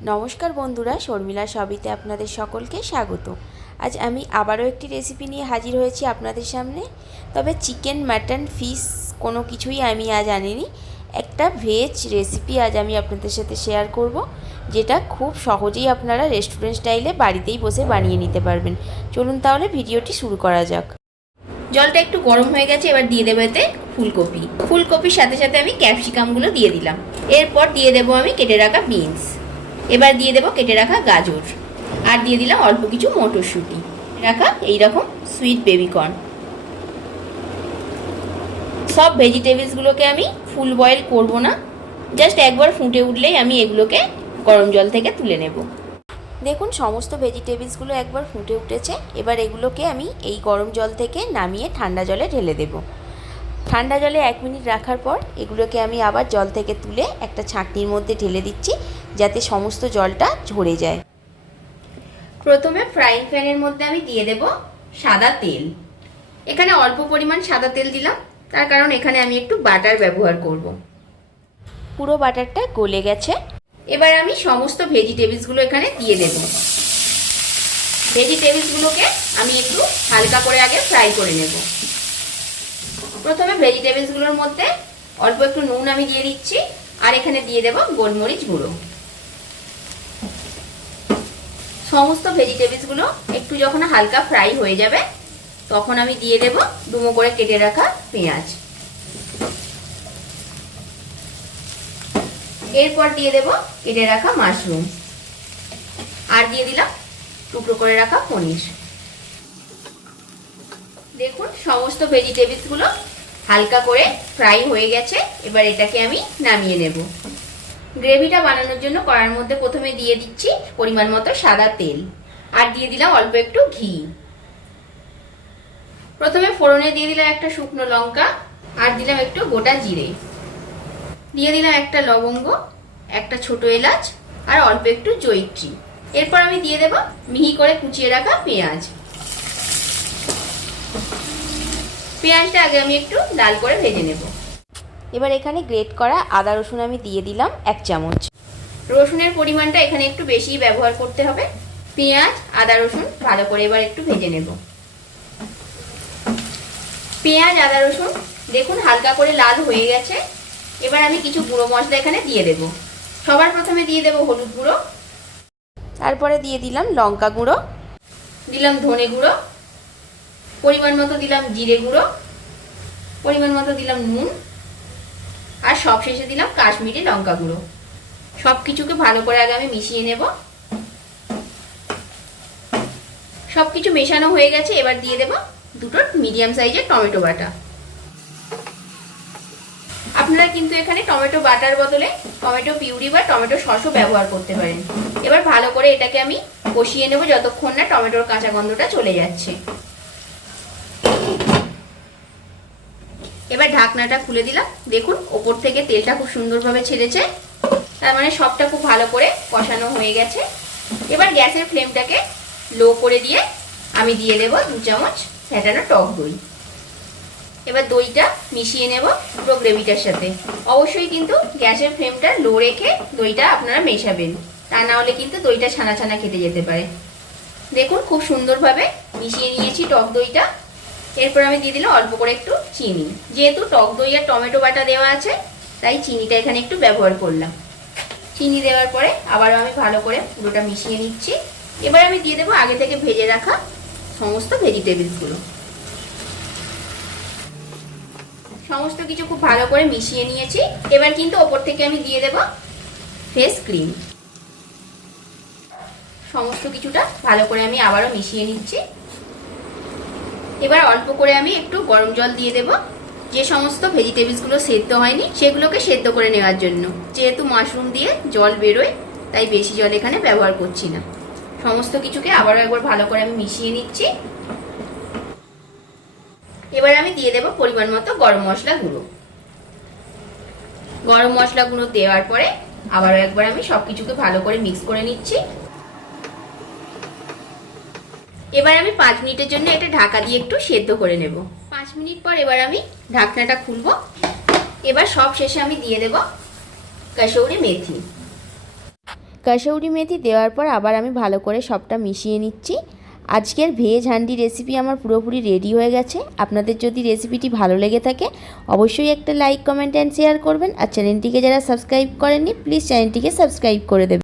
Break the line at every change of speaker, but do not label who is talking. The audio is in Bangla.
নমস্কার বন্ধুরা, শর্মিলা সবিতে আপনাদের সকলকে স্বাগত। আজ আমি আবারও একটি রেসিপি নিয়ে হাজির হয়েছি আপনাদের সামনে। তবে চিকেন মাটন ফিশ কোনো কিছুই আমি আজ আনিনি। একটা ভেজ রেসিপি আজ আমি আপনাদের সাথে শেয়ার করব, যেটা খুব সহজেই আপনারা রেস্টুরেন্ট স্টাইলে বাড়িতেই বসে বানিয়ে নিতে পারবেন। চলুন তাহলে ভিডিওটি শুরু করা যাক। জলটা একটু গরম হয়ে গেছে, এবার দিয়ে দেবো এতে ফুলকপি। ফুলকপির সাথে সাথে আমি ক্যাপসিকামগুলো দিয়ে দিলাম। এরপর দিয়ে দেবো আমি কেটে রাখা বিনস এবার দিয়ে দেবো কেটে রাখা গাজর। আর দিয়ে দিলাম অল্প কিছু মটরশুঁটি। রাখা এইরকম সুইট বেবিকর্ন সব ভেজিটেবলসগুলোকে আমি ফুল বয়েল করব না। জাস্ট একবার ফুটে উঠলেই আমি এগুলোকে গরম জল থেকে তুলে নেব। দেখুন, সমস্ত ভেজিটেবলসগুলো একবার ফুটে উঠেছে। এবার এগুলোকে আমি এই গরম জল থেকে নামিয়ে ঠান্ডা জলে ঢেলে দেব। ঠান্ডা জলে এক মিনিট রাখার পর এগুলোকে আমি আবার জল থেকে তুলে একটা ছাঁকনির মধ্যে ঢেলে দিচ্ছি। যাতে সমস্ত জলটা ঝরে যায়। প্রথমে ফ্রাইং প্যানের মধ্যে আমি দিয়ে দেব সাদা তেল। এখানে অল্প পরিমাণ সাদা তেল দিলাম তার কারণ এখানে আমি একটু বাটার ব্যবহার করব। পুরো বাটারটা গলে গেছে। এবার আমি সমস্ত ভেজিটেবলসগুলো এখানে দিয়ে দেব। ভেজিটেবলসগুলোকে আমি একটু হালকা করে আগে ফ্রাই করে নেব। প্রথমে ভেজিটেবলসগুলোর মধ্যে অল্প একটু নুন আমি দিয়ে দিচ্ছি আর এখানে দিয়ে দেব গোলমরিচ গুঁড়ো। সমস্ত ভেজিটেবলসগুলো একটু যখন হালকা ফ্রাই হয়ে যাবে, তখন আমি দিয়ে দেব ডুমো করে কেটে রাখা পেঁয়াজ। এরপর দিয়ে দেব কেটে রাখা মাশরুম আর দিয়ে দিলাম টুকরো করে রাখা পনির। দেখুন, সমস্ত ভেজিটেবলসগুলো হালকা করে ফ্রাই হয়ে গেছে, এবার এটাকে আমি নামিয়ে নেব। গ্রেভিটা বানানোর জন্য কড়ার মধ্যে প্রথমে দিয়ে দিচ্ছি পরিমাণ মতো সাদা তেল। আর দিয়ে দিলাম অল্প একটু ঘি। প্রথমে ফোড়নে দিয়ে দিলাম একটা শুকনো লঙ্কা, আর দিলাম একটু গোটা জিরে। দিয়ে দিলাম একটা লবঙ্গ, একটা ছোট এলাচ, আর অল্প একটু জৈত্রী এরপর আমি দিয়ে দেব মিহি করে কুচিয়ে রাখা পেঁয়াজ। পেঁয়াজটা আগে আমি একটু লাল করে ভেজে নেব। এবার এখানে গ্রেট করা আদা রসুন আমি দিয়ে দিলাম এক চামচ। রসুনের পরিমাণটা এখানে একটু বেশি ব্যবহার করতে হবে। পেঁয়াজ আদা রসুন ভালো করে এবার একটু ভেজে নেব। পেঁয়াজ আদা রসুন দেখুন হালকা করে লাল হয়ে গেছে। এবার আমি কিছু গুঁড়ো মশলা এখানে দিয়ে দেব। সবার প্রথমে দিয়ে দেব হলুদ গুঁড়ো। তারপরে দিয়ে দিলাম লঙ্কা গুঁড়ো। দিলাম ধনে গুঁড়ো। পরিমাণ মতো দিলাম জিরে গুঁড়ো। পরিমাণ মতো দিলাম নুন। আর সব শেষে দিলাম কাশ্মীরি লঙ্কা গুঁড়ো। সব কিছুকে ভালো করে আগে আমি মিশিয়ে নেব। সব কিছু মেশানো হয়ে গেছে, এবার দিয়ে দেব দুটো মিডিয়াম সাইজের টমেটো বাটা। আপনারা কিন্তু এখানে টমেটো বাটার বদলে টমেটো পিউরি বা টমেটো সসও ব্যবহার করতে পারেন। এবার ভালো করে এটাকে আমি কষিয়ে নেব যতক্ষণ না টমেটোর কাঁচা গন্ধটা চলে যাচ্ছে। এবার ঢাকনাটা খুলে দিলাম। দেখুন, ওপর থেকে তেলটা খুব সুন্দরভাবে ছেড়েছে। তার মানে সবটা খুব ভালো করে কষানো হয়ে গেছে। এবার গ্যাসের ফ্লেমটাকে লো করে দিয়ে আমি দিয়ে দেব দু চামচ ফ্যাটানো টক দই। এবার দইটা মিশিয়ে নেব পুরো গ্রেভিটার সাথে। অবশ্যই কিন্তু গ্যাসের ফ্লেমটা লো রেখে দইটা আপনারা মেশাবেন। তা না হলে কিন্তু দইটা ছানা ছানা খেতে যেতে পারে। দেখুন, খুব সুন্দরভাবে মিশিয়ে নিয়েছি টক দইটা। এরপর আমি দিয়ে দিলাম অল্প করে একটু চিনি। যেহেতু টক দই আর টমেটো বাটা দেওয়া আছে, তাই চিনিটা এখানে একটু ব্যবহার করলাম। চিনি দেওয়ার পরে আবারও আমি ভালো করে পুরোটা মিশিয়ে নিচ্ছি। এবার আমি দিয়ে দেবো আগে থেকে ভেজে রাখা সমস্ত ভেজিটেবলসগুলো। সমস্ত কিছু খুব ভালো করে মিশিয়ে নিয়েছি। এবার কিন্তু ওপর থেকে আমি দিয়ে দেব ফেস ক্রিম সমস্ত কিছুটা ভালো করে আমি আবারও মিশিয়ে নিচ্ছি। এবার অল্প করে আমি একটু গরম জল দিয়ে দেব। যে সমস্ত ভেজিটেবলসগুলো সেদ্ধ হয়নি, সেগুলোকে সেদ্ধ করে নেওয়ার জন্য। যেহেতু মাশরুম দিয়ে জল বেরোয়, তাই বেশি জল এখানে ব্যবহার করছি না। সমস্ত কিছুকে আবারও একবার ভালো করে আমি মিশিয়ে নিচ্ছি। এবার আমি দিয়ে দেব পরিমাণ মতো গরম মশলা গুঁড়ো। গরম মশলা গুঁড়ো দেওয়ার পরে আবারও একবার আমি সব কিছুকে ভালো করে মিক্স করে নিচ্ছি। এবার আমি পাঁচ মিনিটের জন্য একটা ঢাকা দিয়ে একটু সেদ্ধ করে নেব। পাঁচ মিনিট পর এবার আমি ঢাকনাটা খুলবো। এবার সব শেষে আমি দিয়ে দেব কাসৌরি মেথি। কাসৌরি মেথি দেওয়ার পর আবার আমি ভালো করে সবটা মিশিয়ে নিচ্ছি। আজকের ভেজ হান্ডি রেসিপি আমার পুরোপুরি রেডি হয়ে গেছে। আপনাদের যদি রেসিপিটি ভালো লেগে থাকে অবশ্যই একটা লাইক কমেন্ট অ্যান্ড শেয়ার করবেন। আর চ্যানেলটিকে যারা সাবস্ক্রাইব করেননি প্লিজ চ্যানেলটিকে সাবস্ক্রাইব করে দেবেন।